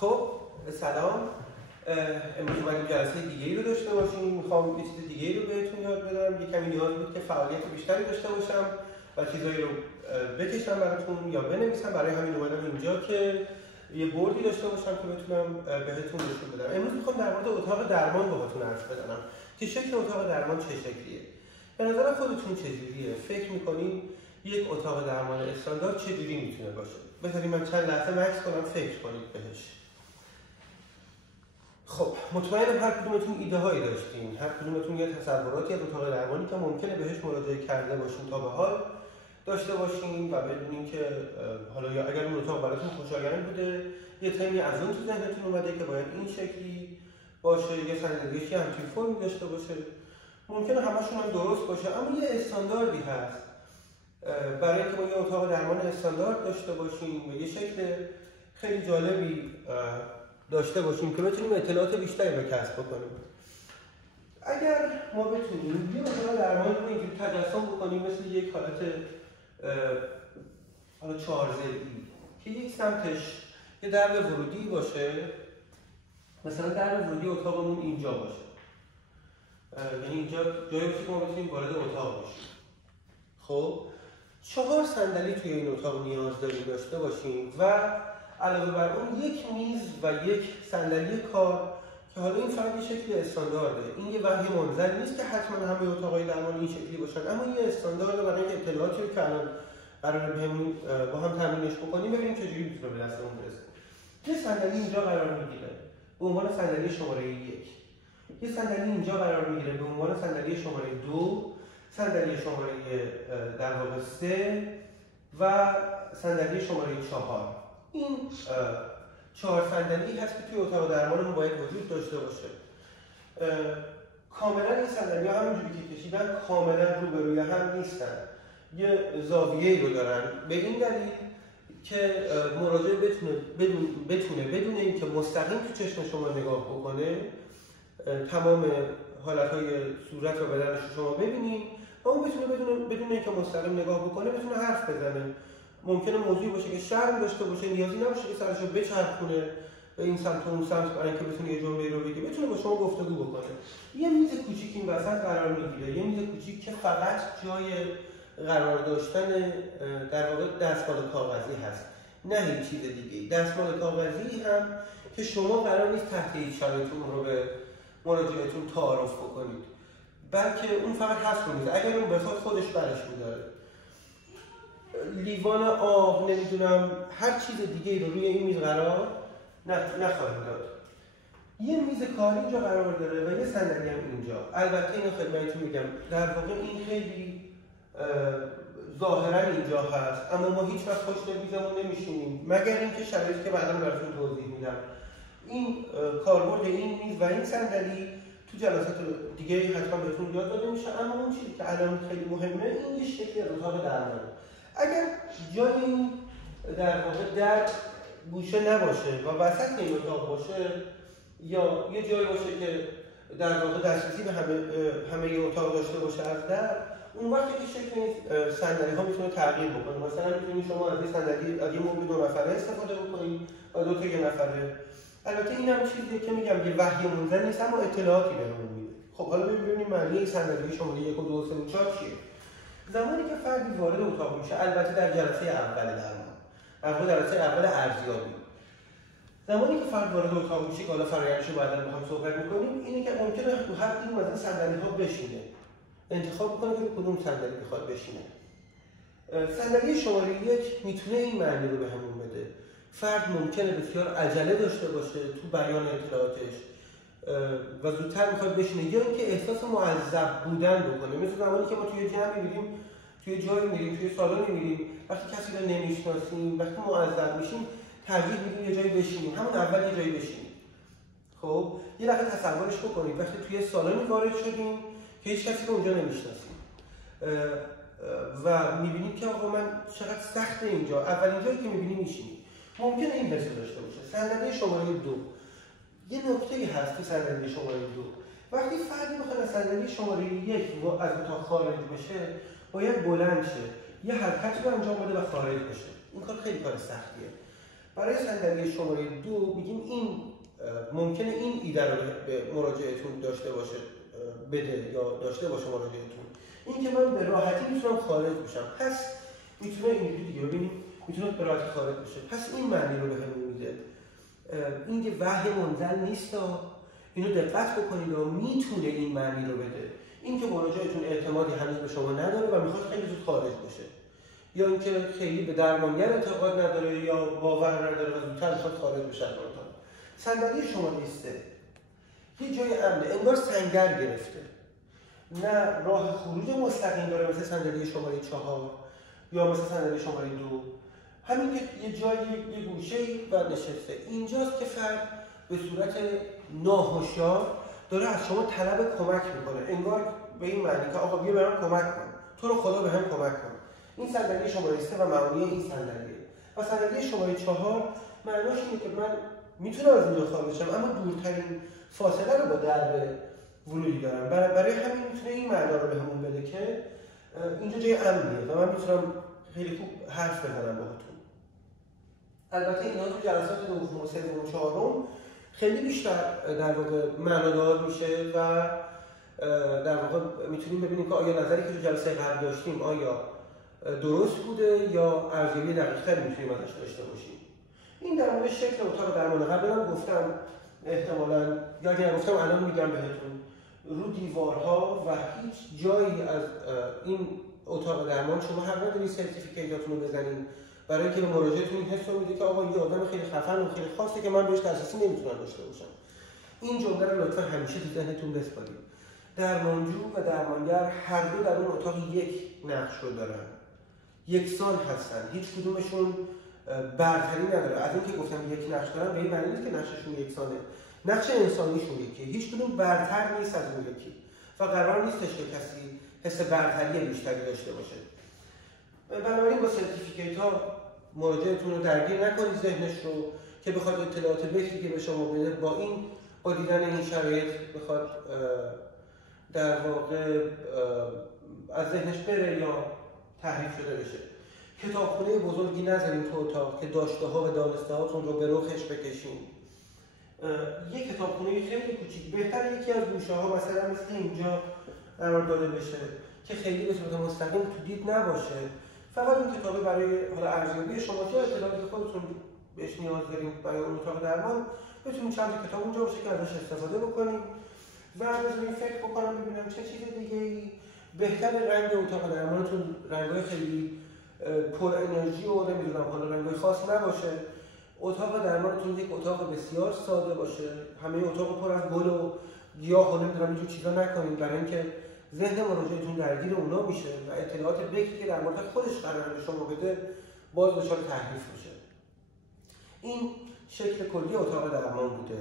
خب سلام. امروز باید جلسه دیگه‌ای رو داشته باشیم. میخوام یه چیز دیگه‌ای رو بهتون یاد بدم. یه کمی نیاز بود که فعالیت بیشتری داشته باشم و چیزایی رو بکشم براتون یا بنویسم. برای همین اومدم اینجا که یه بردی داشته باشم که بتونم بهتون نشون بدم. امروز میخوام در مورد اتاق درمان باهاتون حرف بزنم که شکل اتاق درمان چه شکلیه. به نظر خودتون چجوریه؟ فکر می‌کنین یک اتاق درمان استاندارد چجوری میتونه باشه؟ بذارید من چند لحظه مکث کنم فکر کنید بهش. خب مطمئنم هر کدومتون ایده هایی داشتین، هر کدومتون یه تصوراتی از اتاق درمانی که ممکنه بهش مراجعه کرده باشین تا به حال داشته باشین و بدونین که حالا یا اگر اون اتاق براتون خوشایند بوده یه تمی از اون تو ذهنتون اومده که باید این شکلی باشه، یه صندلیش یه همچین فرمی داشته باشه. ممکنه همشون هم درست باشه اما یه استانداردی هست برای اینکه ما یه اتاق درمان استاندارد داشته باشیم و یه شکل خیلی جالبی داشته باشیم که بتونیم اطلاعات بیشتری رو کسب بکنیم. اگر ما بتونیم یه اتاق درمان رو اینجوری تجسم بکنیم مثل یک حالت 4 ضلعی که یک سمتش یه درب ورودی باشه، مثلا درب ورودی اتاقمون اینجا باشه، یعنی اینجا جایی باشه که ما بتونیم وارد اتاق باشیم. خب 4 صندلی توی این اتاق نیاز داریم داشته باشیم و علاوه بر اون یک میز و یک صندلی کار که حالا این فقط یه شکل استاندارده. این یه وحی منزل نیست که حتما همه اتاقای درمان این شکلی باشن، اما یه استاندارده برای اینکه اطلاعاتی رو که الان قراره بهمون با هم تمرینش بکنیم ببینیم چجوری میتونه به دستمون برسه. یه صندلی اینجا قرار میگیره به عنوان صندلی شماره 1. یه صندلی اینجا قرار میگیره به عنوان صندلی شماره 2، صندلی شماره در واقع 3 و صندلی شماره 4. این 4 صندلی هست که توی اتاق درمانمون باید وجود داشته باشه. کاملا این صندلی‌ها همونجوری که کشیدن کاملا روبروی هم نیستن، یه زاویه‌ای رو دارن به این دلیل که مراجع بتونه بدون اینکه مستقیم تو چشم شما نگاه بکنه تمام حالتهای صورت و بدن رو شما ببینید و اون بتونه بدون اینکه مستقیم نگاه بکنه بتونه حرف بزنه. ممکنه موضوعی باشه که شرم داشته باشه، نیازی نباشه که سرشو بچرخونه به این سمت و اون سمت برای اینکه بتونه یه جمله رو بگه، بتونه با شما گفتگو بکنه. یه میز کوچیک این وسط قرار میگیره، یه میز کوچیک که فقط جای قرار داشتن در واقع دستمال کاغذی هست، نه هیچ چیز دیگه. دستمال کاغذی هم که شما قرار نیست تحت هیچ شرایطی اون رو به مراجعتون تعارف بکنید، بلکه اون فقط هست کنید. اگر اون بخواد خودش برش می‌داره. لیوان آب نمیدونم هر چیز دیگه رو روی این میز قرار نخواهیم داد. یه میز کاری اینجا قرار داره و یه صندلی هم اینجا. البته اینو خدمتتون میگم در واقع این خیلی ظاهرا اینجا هست اما ما هیچ وقت پشت میزمون نمیشینیم مگر اینکه شرایطی که بعدا براتون توضیح میدم. این کاربرد این میز و این صندلی تو جلسات دیگه حتما بهتون یاد داده میشه، اما اون چیزی که الان خیلی مهمه این یه شکلی از اتاق درمانه. اگر جای این در واقع در گوشه نباشه و وسط این اتاق باشه یا یه جایی باشه که در واقع دسترسی به همه اتاق داشته باشه از در، اون وقتی که شکل صندلی ها میتونه تغییر بکنه. مثلا میتونید شما از این صندلی از این مبل 2 نفره استفاده بکنید و 2 تا 1 نفره. البته این هم چیزیه که میگم که وحی منزل نیست اما اطلاعاتی بهمون میده. خب حالا ببینیم معنی صندلی شماره 1 و 2 و 3 و 4 چیه. زمانی که فردی وارد اتاق میشه، البته در جلسه اول درمان، در جلسه اول ارزیابی، زمانی که فرد وارد اتاق میشه که حالا فرآیندش رو بعدا با هم صحبت می‌کنیم، اینه که ممکنه تو هر کدوم از این صندلی‌ها بشینه، انتخاب بکنه که کدوم صندلی می‌خواد بشینه. صندلی شماره 1 میتونه این معنی رو بهمون بده. فرد ممکنه بسیار عجله داشته باشه تو بیان اطلاعاتش و زودتر میخواد بشینه یا اینکه احساس معذب بودن بکنه. مثل زمانی که ما توی جمعی میریم، توی جایی میریم، توی سالن میریم، وقتی کسی رو نمیشناسیم، وقتی معذب میشیم ترجیح میدیم یه جایی بشینیم، همون اول یه جایی بشینیم. خب یه دفعه تصورش بکنید وقتی توی سالن وارد شدیم که هیچ کسی رو اونجا نمیشناسیم و میبینیم که آقا من چقدر سخته اینجا، اولین جایی که میبینیم میشینیم. ممکنه این حس داشته باشه. صندلی شماره 2 یه نکته‌ای هست که صندلی شماره 2 وقتی فردی میخواد از صندلی شماره 1 از اتاق خارج بشه باید بلند شه، یه حرکتی رو انجام بده و خارج بشه. این کار خیلی کار سختیه. برای صندلی شماره 2 میگیم این ممکنه این ایده رو به مراجعتون داشته باشه بده یا داشته باشه مراجعتون، این که من به راحتی میتونم خارج بشم، پس میتونه اینجوری دیگه ببینیم میتونه به راحتی خارج بشه، پس این معنی رو بهمون میده. این که وحی منزل نیست، اینو دقت بکنید و میتونه این معنی رو بده. این که مراجعتون اعتمادی هنوز به شما نداره و میخواد خیلی زود خارج بشه، یا اینکه خیلی به درمانگر اعتقاد نداره یا باور نداره و زودتر میخواد خارج بشه از اتاق. صندلی شماره 3 یه جای امنه، انگار سنگر گرفته، نه راه خروج مستقیم داره مثل صندلی شماره 4 یا مثل صندلی شماره 2، همین که یه جایی یه گوشه‌ای و نشسته. اینجاست که فرد به صورت ناهوشیار داره از شما طلب کمک میکنه، انگار به این معنی که آقا بیا برام کمک کن، تو رو خدا بهم کمک کن. این صندلی شماره 3 و معانی این صندلیه. و صندلی شماره 4 معناش اینه که من میتونم از اینجا خارج بشم اما دورترین فاصله رو با درب ورودی دارم، برای همین میتونه این معنا رو بهمون بده که اینجا جای امنیه و من میتونم خیلی خوب حرف بزنم باهاتون. البته اینا تو جلسات دوم و سوم و چهارم خیلی بیشتر در واقع معنادار میشه و در واقع میتونیم ببینیم که آیا نظری که تو جلسه قبل داشتیم آیا درست بوده یا ارزیابی دقیق‌تری میتونیم ازش داشته باشیم. این در مورد شکل اتاق درمان قبلا هم گفتم، احتمالاً یا اگر گفتم الان میگم بهتون، رو دیوارها و هیچ جایی از این اتاق درمان شما حق ندارید سرتیفیکیتاتون رو بزنید برای اینکه به مراجعتون این حس رو میده که آقا یه آدم خیلی خفن و خیلی خاصه که من بهش دسترسی نمیتونم داشته باشم. این جمله رو لطفا همیشه تو ذهنتون بسپارید. درمانجو و درمانگر هر دو در اون اتاق یک نقش رو دارن، یکسان هستن، هیچ کدومشون برتری نداره. از اینکه گفتم یک نقش دارن به این معنی نیست که نقششون یکسانه، نقش انسانیشون یکیه، هیچ کدوم برتر نیست از اون یکی و قرار نیستش که کسی حس برتری بیشتری داشته باشه. بنابراین با سرتیفیکیت ها مراجعتون رو درگیر نکنید ذهنش رو که بخواد اطلاعات بهتری که به شما بده با دیدن این شرایط بخواد در واقع از ذهنش بره یا تحریف شده بشه. کتابخونه بزرگی نذاریم تو اتاق که داشته ها و دانسته هاتون رو به رخش بکشین. یک کتابخونه خیلی کوچیک، بهتر یکی از گوشه ها مثلا مثل اینجا قرار داده بشه که خیلی به صورت مستقیم تو دید نباشه، فقط این کتابه برای حالا ارزیابی شما که اطلاعاتی خودتون بهش نیاز دارین برای اون اتاق درمان بتونید چند تا کتاب اونجا باشه که ازش استفاده بکنید و بذارین فکر بکنم ببینم چه چیز دیگه‌ای بهتر. رنگ اتاق درمانتون رنگ‌های خیلی پر انرژی و نمیدونم حالا رنگ‌های خاص نباشه. اتاق درمانتون یک اتاق بسیار ساده باشه، همه اتاق پر از گل و گیاه و نمیدونم اینجور چیزا نکنید برای اینکه ذهن مراجعتون درگیر اونا میشه و اطلاعات بکری که در مورد خودش قراره به شما بده باز دچار تحریف میشه. این شکل کلی اتاق درمان بوده.